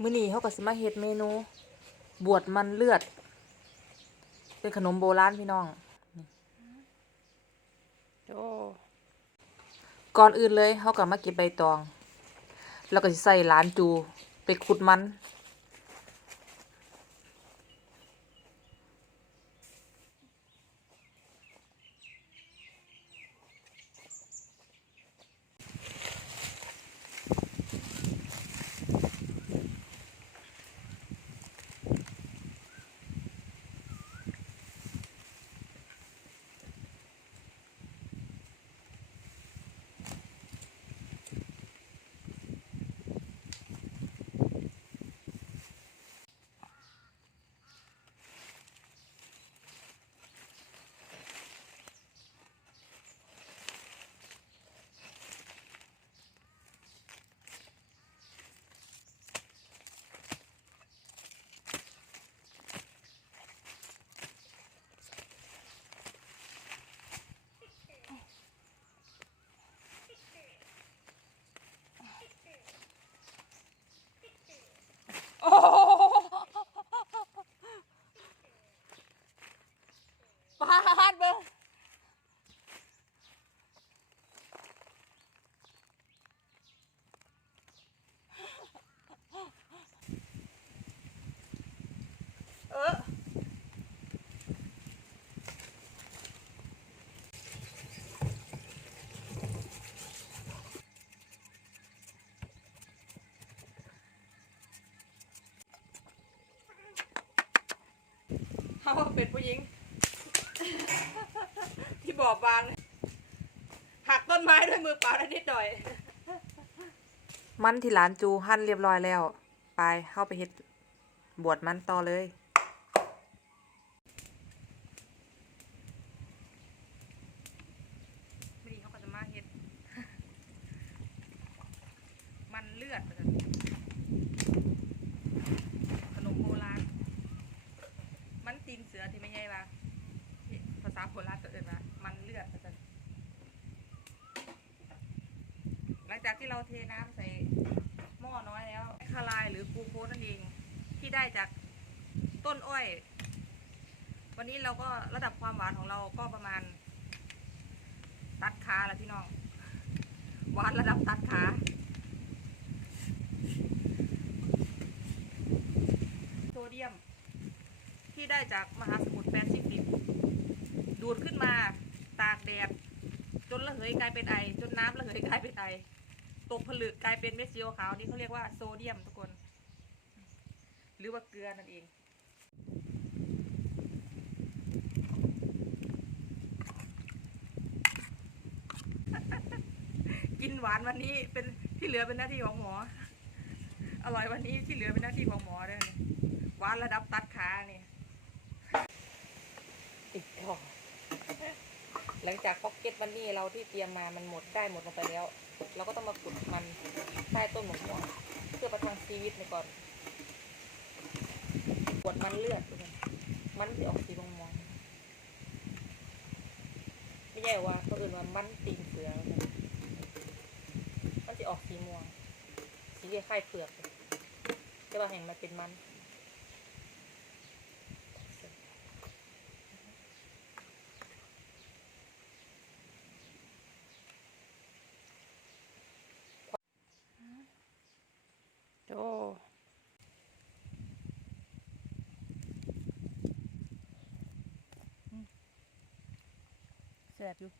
มื้อนี้เขาก็สิมาเฮ็ดเมนู บวชมันเลือด เป็นขนมโบราณพี่น้องโอ้ก่อนอื่นเลยเขาก็มาเก็บใบตอง แล้วก็สิใส่หลานจูไปขุดมัน โอ้ปาดเบิ่ง เออ เขาเป็นผู้หญิง ที่บอบบางหักต้นไม้ด้วยมือเปล่าได้นิดหน่อย มันที่หลานจูหั่นเรียบร้อยแล้ว ไปเข้าไปเฮ็ดบวชมันต่อเลย วันนี้เขาก็จะมาเฮ็ด มันเลือดขนมโบราณ มันตีนเสือที่ไม่ใช่ปะภาษาโบราณก็เอิ้นว่ามันเลือดว่าซั่นหลัง จากที่เราเทน้ำใส่หม้อน้อยแล้วคาลายหรือกูโคสนั่นเองที่ได้จากต้นอ้อย วันนี้เราก็ระดับความหวานของเราก็ประมาณ ตัดขาแล้วพี่น้องหวานระดับตัดขาโซเดียม ที่ได้จากมหาสมุทรแปซิฟิกดูดขึ้นมาตากแดดจนระเหยกลายเป็นไอ จนน้ำระเหยกลายเป็นไอ ตกผลึกกลายเป็นเม็ดสีขาวนี่เขาเรียกว่าโซเดียมทุกคน หรือว่าเกลือนั่นเอง กินหวานวันนี้เป็นที่เหลือเป็นหน้าที่ของหมอ อร่อยวันนี้ที่เหลือเป็นหน้าที่ของหมอเด้อนี่หวานระดับตัดขานี่ติดต่อ หลังจากพ็อกเก็ตมันนี่เราที่เตรียมมามันหมดได้หมดลงไปแล้ว เราก็ต้องมาขุดมันใต้ต้นมะม่วงเพื่อประทังชีวิตในก่อนปวดมันเลือดมันจะออกสีม่วงๆไม่ใช่ว่าเขาอื่นว่ามันตีนเสือมันจะออกสีม่วงสีคล้ายเปลือกแต่ว่าแห่งมันเป็นมัน โอ้ แสบอยู่